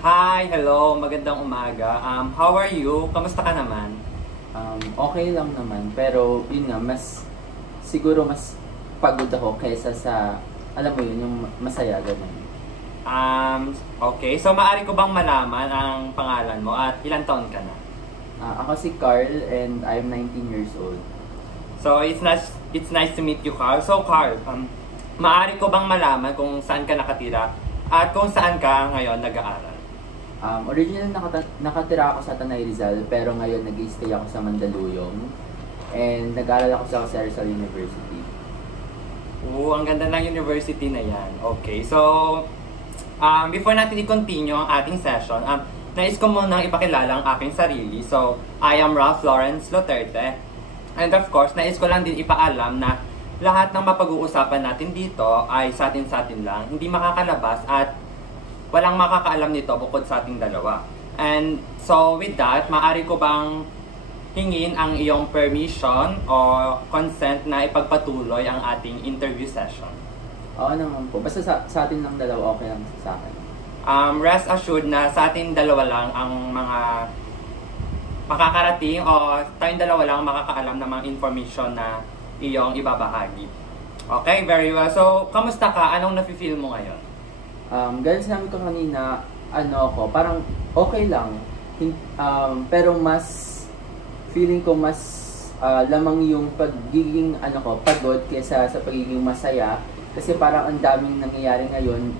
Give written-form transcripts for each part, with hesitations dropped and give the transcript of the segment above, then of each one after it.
Hi, hello, magandang umaga. How are you? Kamusta ka naman? Okay lang naman, pero yun nga, siguro mas pagod ako kaysa sa, alam mo yun, yung masaya, ganun. Okay, so maaari ko bang malaman ang pangalan mo at ilang taon ka na? Ako si Carl and I'm 19 years old. So it's nice to meet you, Carl. So Carl, maaari ko bang malaman kung saan ka nakatira at kung saan ka ngayon nag-aaral? Originally nakatira ako sa Tanay Rizal, pero ngayon nag-stay ako sa Mandaluyong and nag-aaral ako sa Rizal University. Oo, ang ganda ng university na yan. Okay, so before natin i-continue ang ating session, nais ko munang ipakilala ang aking sarili. So, I am Ralph Lawrence Luterte. And of course, nais ko lang din ipaalam na lahat ng mapag-uusapan natin dito ay sa atin lang, hindi makakalabas at walang makakaalam nito bukod sa ating dalawa. And so with that, maaari ko bang hingin ang iyong permission o consent na ipagpatuloy ang ating interview session? Oo naman po, basta sa atin lang dalawa, okay lang sa akin. Rest assured na sa ating dalawa lang ang mga makakarating o tayong dalawa lang makakaalam ng mga information na iyong ibabahagi. Okay, very well. So, kamusta ka? Anong nafe-feel mo ngayon? Gaya sinabi ko kanina, parang okay lang. Pero feeling ko mas lamang yung pagiging pagod kaysa sa pagiging masaya. Kasi parang ang daming nangyayari ngayon,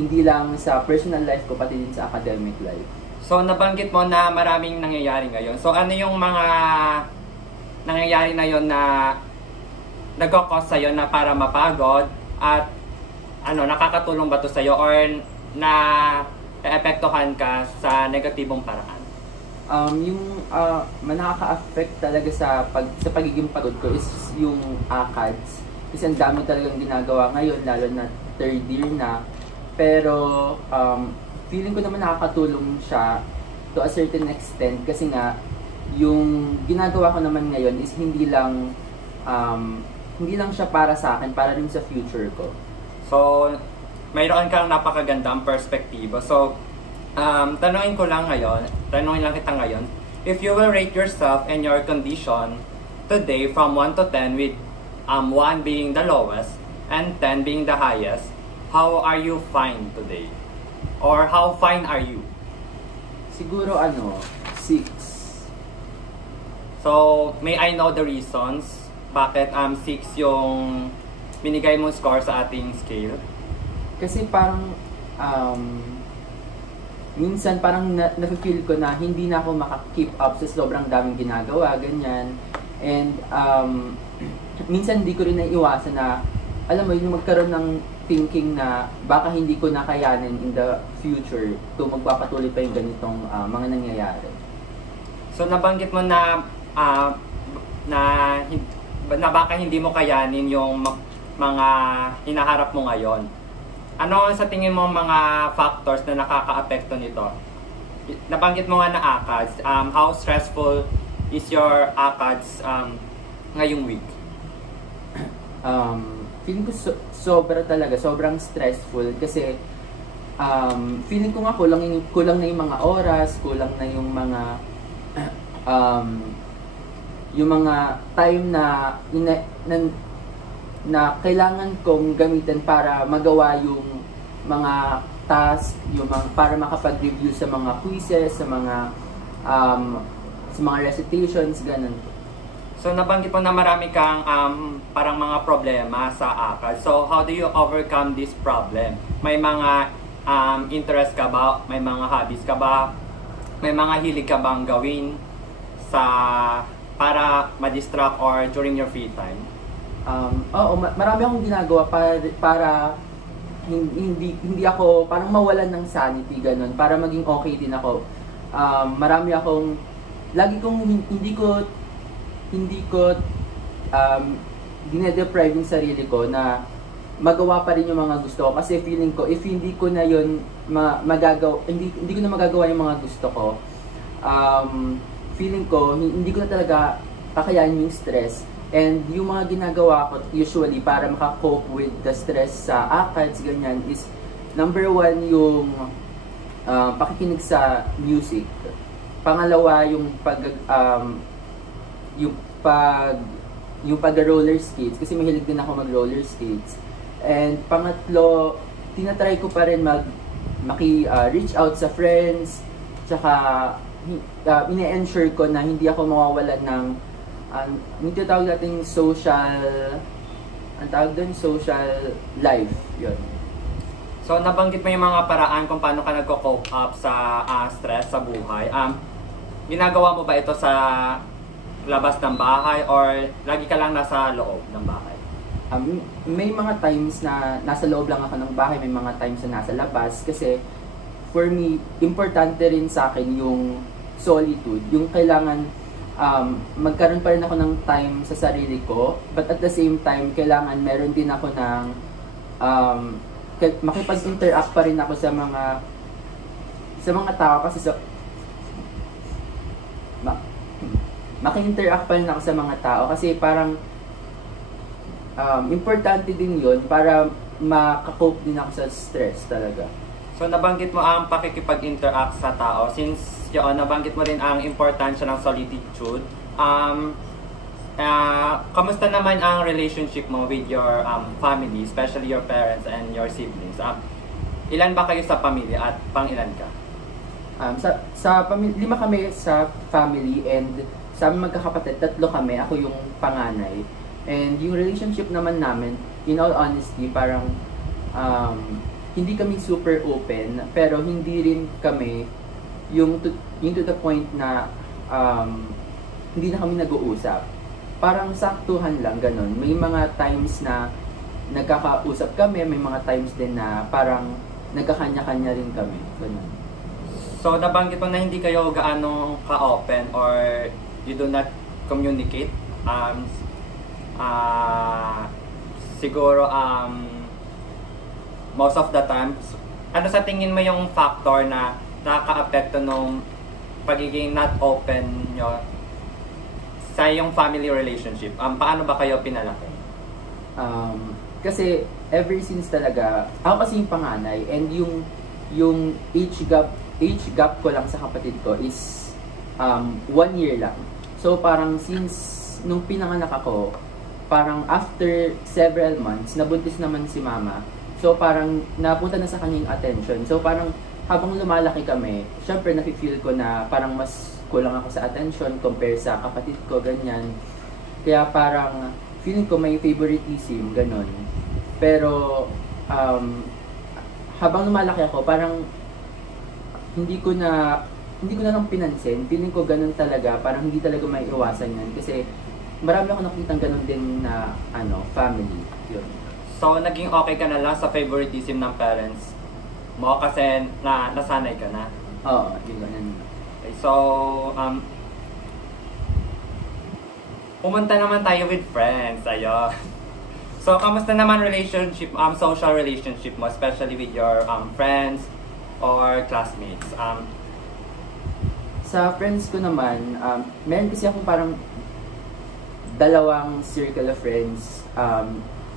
hindi lang sa personal life ko, pati din sa academic life. So, nabanggit mo na maraming nangyayari ngayon. So, ano yung mga nangyayari na yon na nagkakos sa'yo na para mapagod at nakakatulong ba to sa'yo or na eepektuhan ka sa negatibong paraan? Nakaka-affect talaga sa pagiging pagod ko is yung ACADS. Kasi ang dami talagang ginagawa ngayon, lalo na third year na. Pero feeling ko naman nakakatulong siya to a certain extent kasi nga yung ginagawa ko naman ngayon is hindi lang siya para sa akin, para rin sa future ko. So, mayroon kang napakagandang perspektibo. So, tanungin lang kita ngayon, if you will rate yourself and your condition today from 1 to 10 with 1 being the lowest and 10 being the highest, how are you fine today? Or how fine are you? Siguro 6. So, may I know the reasons bakit 6 yung binigay mong score sa ating scale? Kasi parang minsan parang na-feel ko na hindi na ako maka-keep up sa sobrang daming ginagawa, ganyan. And minsan hindi ko rin naiiwasan na, alam mo, yung magkaroon ng thinking na baka hindi ko nakayanin in the future kung magpapatuloy pa yung ganitong mga nangyayari. So nabanggit mo na baka hindi mo kayanin yung mga hinaharap mo ngayon. Ano sa tingin mo mga factors na nakakaapekto nito? Nabanggit mo nga na ACADS. How stressful is your ACADS ngayong week? Feeling ko sobrang stressful kasi feeling ko nga kulang na yung mga oras, kulang na yung mga time na kailangan kong gamitin para magawa yung mga task, para makapag-review sa mga quizzes, sa mga recitations, ganun. So nabanggit mo na marami kang parang mga problema sa ACAD. So how do you overcome this problem? May mga interest ka ba? May mga hobbies ka ba? May mga hilig ka bang gawin para ma-distract or during your free time? Marami akong ginagawa para hindi ako parang mawalan ng sanity, ganun, para maging okay din ako. Marami akong hindi ko dinedeprive yung sarili ko na magawa pa rin yung mga gusto ko, kasi feeling ko if hindi ko na yun hindi ko na magagawa yung mga gusto ko, feeling ko hindi ko na talaga kakayanin yung stress. And yung mga ginagawa ko usually para makakope with the stress sa ACADS, ganyan, is number one yung pakikinig sa music. Pangalawa, yung pag yung pag-roller skates kasi mahilig din ako mag-roller skates. And pangatlo, tinatry ko pa rin reach out sa friends, tsaka ine-ensure ko na hindi ako mawawalan ng hindi tawag natin social life. Yun. So, nabanggit mo yung mga paraan kung paano ka nagko-cope up sa stress sa buhay. Ginagawa mo ba ito sa labas ng bahay or lagi ka lang nasa loob ng bahay? May mga times na nasa loob lang ako ng bahay, may mga times na nasa labas kasi for me, importante rin sa akin yung solitude, yung kailangan magkaroon pa rin ako ng time sa sarili ko, but at the same time, kailangan meron din ako ng makipag-interact pa rin ako sa mga tao kasi maki-interact pa rin ako sa mga tao kasi parang importante din yun para makakope din ako sa stress talaga. So, nabanggit mo ang pakikipag-interact sa tao. Since yun, nabanggit mo rin ang importansya ng solitude. Kamusta naman ang relationship mo with your family, especially your parents and your siblings? Ilan ba kayo sa pamilya at pang-ilan ka? Lima kami sa family and sa aming magkakapatid, 3 kami. Ako yung panganay. And yung relationship naman namin, in all honesty, parang hindi kami super open, pero hindi rin kami yung to the point na hindi na kami nag-uusap. Parang saktuhan lang, ganun. May mga times na nagkakausap kami, may mga times din na parang nagkakanya-kanya rin kami. Ganun. So, nabanggit mo na hindi kayo gaano ka-open or you do not communicate. Siguro, most of the time, ano sa tingin mo yung factor na nakaka-apekto nung pagiging not open nyo sa yung family relationship? Paano ba kayo pinalaki? Kasi ever since talaga, ako kasi yung panganay and yung age gap ko lang sa kapatid ko is 1 year lang. So parang since nung pinanganak ako, parang after several months, nabuntis naman si mama. So parang napunta na sa kanyang attention. So parang habang lumalaki kami, syempre nafe-feel ko na parang mas kulang ako sa attention compare sa kapatid ko, ganyan. Kaya parang feeling ko may favoritism, ganon. Pero habang lumalaki ako, parang hindi ko na lang pinansin. Feeling ko ganon talaga, parang hindi talaga may iwasan yan. Kasi marami ako nakitang ganon din na family. Yun. So, naging okay ka na lang sa favoritism ng parents mo kasi nasanay ka na? Oo, yun. Okay, so, pumunta naman tayo with friends. Ayun. So, kamusta naman relationship, social relationship mo, especially with your friends or classmates? Sa friends ko naman, meron kasi akong parang dalawang circle of friends.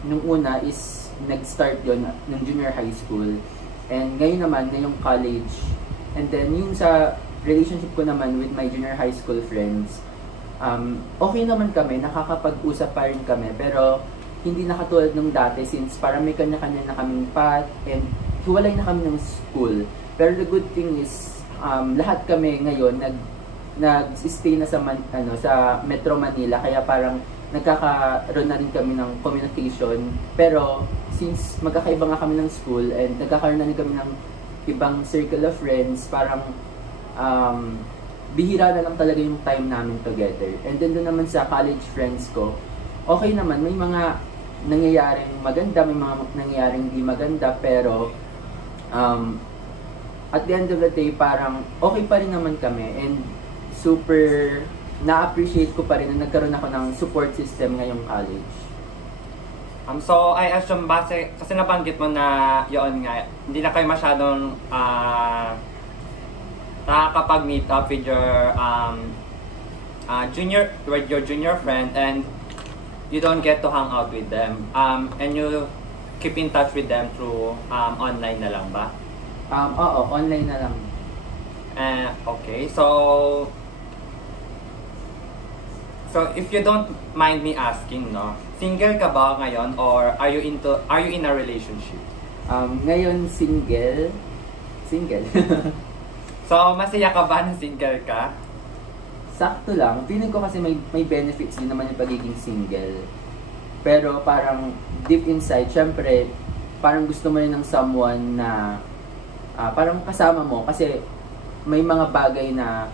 Nung una is nag-start yon ng junior high school. And ngayon naman, ngayong college. And then yung sa relationship ko naman with my junior high school friends, okay naman kami, nakakapag-usap pa rin kami. Pero hindi na katulad nung dati since parang may kanya-kanya na kaming path and hiwalay na kami ng school. Pero the good thing is, lahat kami ngayon nag-stay na sa Metro Manila, kaya parang nagkakaroon na rin kami ng communication. Pero since magkakaiba nga kami ng school and nagkakaroon na rin kami ng ibang circle of friends, parang bihira na lang talaga yung time namin together. And then doon naman sa college friends ko, okay naman, may mga nangyayaring maganda, may mga nangyayaring di maganda, pero at the end of the day, parang okay pa rin naman kami and super na-appreciate ko pa rin na nagkaroon ako ng support system ngayong college. So, I assume kasi nabanggit mo na yun nga, hindi na kayo masyadong nakakapag-meet up with your junior friend and you don't get to hang out with them. And you keep in touch with them through online na lang ba? Oo, online na lang. Okay, so if you don't mind me asking, no, single ka ba ngayon or are you in a relationship? Ngayon, single. Single. So, masaya ka ba na single ka? Sakto lang. Feeling ko kasi may benefits din naman yung pagiging single. Pero parang deep inside, syempre, parang gusto mo rin ng someone na parang kasama mo. Kasi may mga bagay na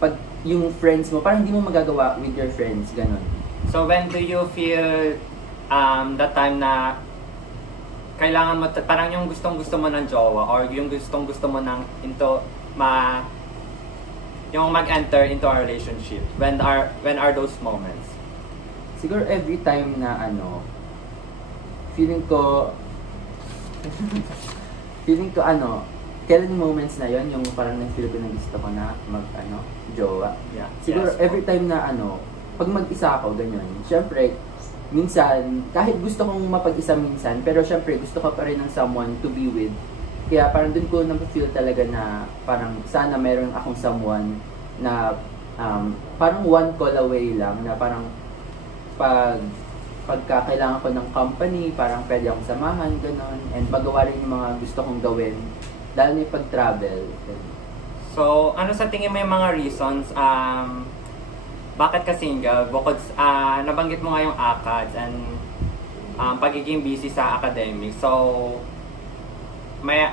pag yung friends mo, parang hindi mo magagawa with your friends, ganun. So, when do you feel the time na kailangan mo, parang yung gustong-gusto mo ng jowa or yung gustong-gusto mo ng yung mag-enter into a relationship? When are those moments? Siguro every time na feeling ko kailan yung moments na yon yung parang na-feel ko na gusto ko na jowa. Yeah. Siguro Yes. every time na pag mag-isa ako, ganyan. Syempre, minsan, kahit gusto kong mapag-isa minsan, pero syempre, gusto ko pa rin ng someone to be with. Kaya parang dun ko na-feel talaga na parang sana meron akong someone na parang one call away lang, na parang pagka kailangan ko ng company, parang pwede akong samahan, gano'n. And magawa rin yung mga gusto kong gawin, lalo na yung pag-travel. So, ano sa tingin mo yung mga reasons bakit ka single? Bukod nabanggit mo nga yung ACADS and pagiging busy sa academics. So, may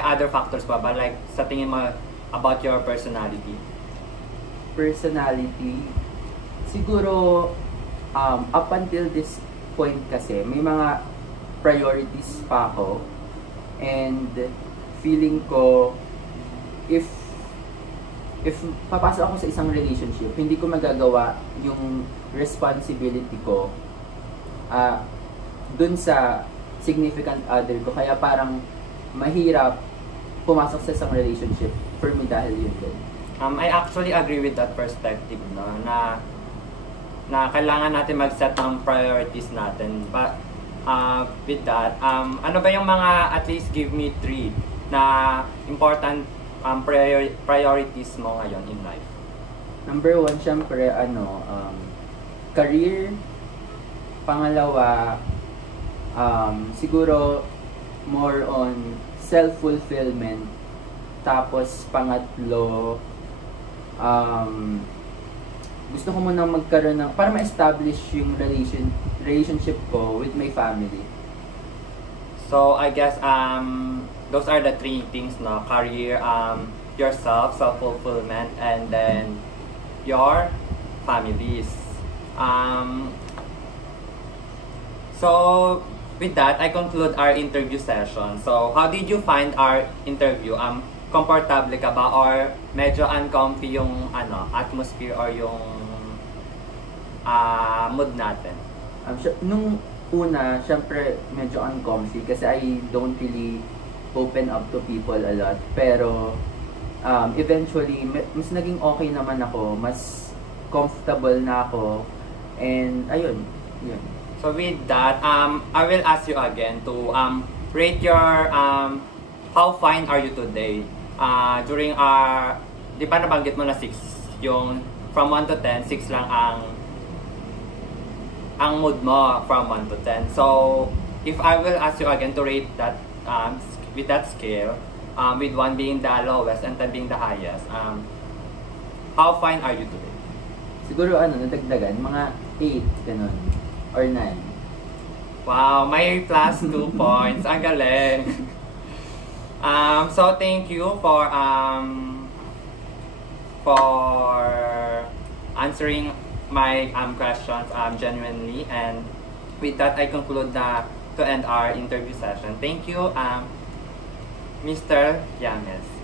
other factors ba like sa tingin mo about your personality? Personality, siguro up until this point kasi may mga priorities pa ako, and feeling ko if papasok ako sa isang relationship, hindi ko magagawa yung responsibility ko dun sa significant other ko, kaya parang mahirap pumasok sa isang relationship for me dahil yun din. I actually agree with that perspective, no, na kailangan natin mag-set ng priorities natin. But with that, ano ba yung mga, at least give me 3 na important priorities mo ngayon in life? Number 1, syempre, career. Pangalawa, siguro more on self-fulfillment. Tapos, pangatlo, gusto ko munang magkaroon ng, para ma-establish yung relationship ko with my family. So, I guess, those are the 3 things, no? Career, yourself, self-fulfillment, and then your families. So, with that, I conclude our interview session. So, how did you find our interview? Comfortable ka ba or medyo uncomfy yung atmosphere or yung mood natin? Nung una, syempre medyo uncomfy kasi I don't really open up to people a lot. Pero eventually, mas naging okay naman ako, mas comfortable na ako, and ayun, yun. So with that, I will ask you again to rate your how fine are you today? During our, di ba nabanggit mo na 6, yung from 1 to 10, 6 lang ang mood mo from 1 to 10. So, if I will ask you again to rate that with that scale, with 1 being the lowest and 10 being the highest, how fine are you today? Siguro nadagdagan, mga 8, ganun, or 9. Wow, may plus 2 points. Ang galing. So thank you for answering my questions genuinely, and with that I conclude to end our interview session. Thank you, Mr. Yames.